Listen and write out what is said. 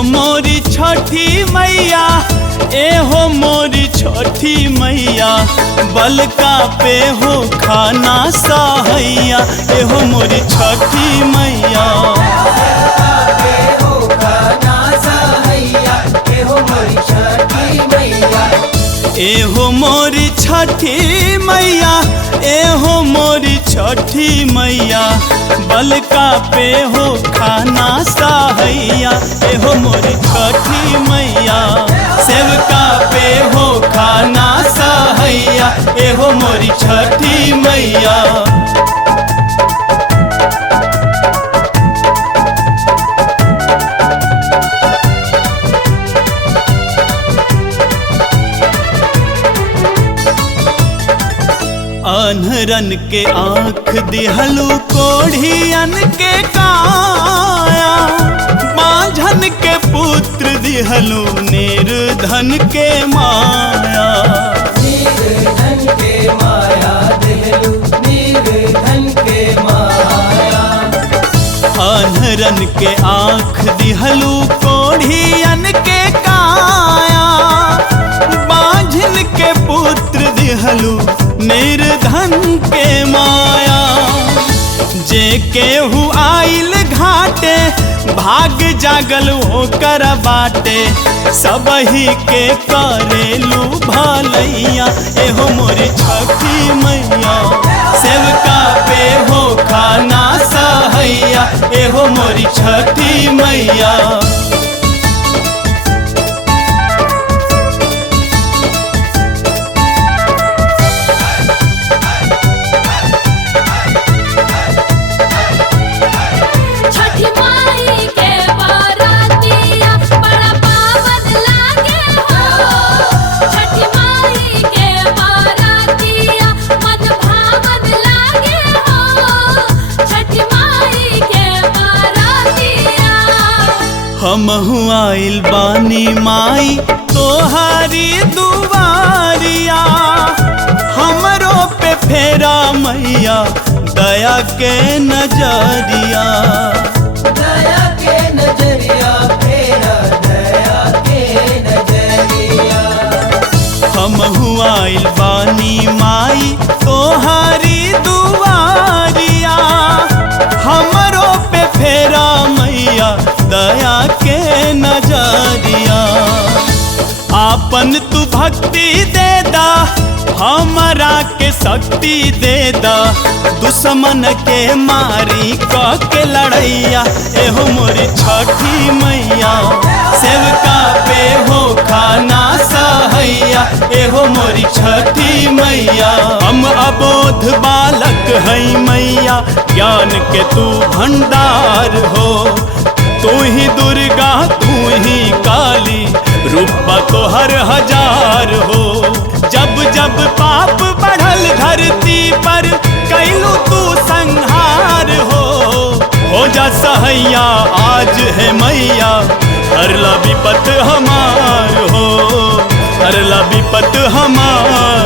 हो मोरी छठी मैया, ए हो मोरी छठी मैया, बलका पे हो खाना सहैया, ए हो मोरी छठी मैया। ए हो मोरी छठी मैया, ए हो मोरी छठी मैया, बलका पे हो खाना सहैया, ए हो मोरी छठी मैया, सेवका पे हो खाना सहैया, ए हो मोरी छठी मैया। अनहरन के आँख दिहलू, कोढ़ियन के काया, बांझन के पुत्र दिहलू, निर्धन के माया। निर्धन के माया दिहलू, निर्धन के माया। अनहरन के आँख दिहलू, कोढ़ियन के काया, बांझन के पुत्र दिहलू, निर्धन के माया। जे केहू आइल घाटे, भाग जागल हो कर बाटे, सबही के करेलू भलैया, एहो मोरी छठी मैया, सेवका पे हो खाना सहैया, एहो मोरी छठी मैया। हमहु आइल बानी माई तोहारी दुआरिया, हमरो पे फेरा मैया दया के नजरिया। दया के नजरिया फेरा, दया के नजरिया। हमहु आइल बानी माई तोहारी दुआरिया, हमरो पे फेरा मैया दया के नजरिया। आपन तू भक्ति दे दा, हमरा के शक्ति दे दा, दुश्मन के मारी क के लड़ैया, एहो मोरी छठी मैया, सेवका पे हो खाना सहैया, एहो मोरी छठी मैया। हम अबोध बालक हई मैया, ज्ञान के तू भंडार हो, तू ही दुर्गा तू ही काली, रूपा तो हर हजार हो। जब जब पाप बढ़ल धरती पर, कैलू तू संहार हो जा सहैया आज है मैया, हरला विपत हमार हो, हरला विपत हमार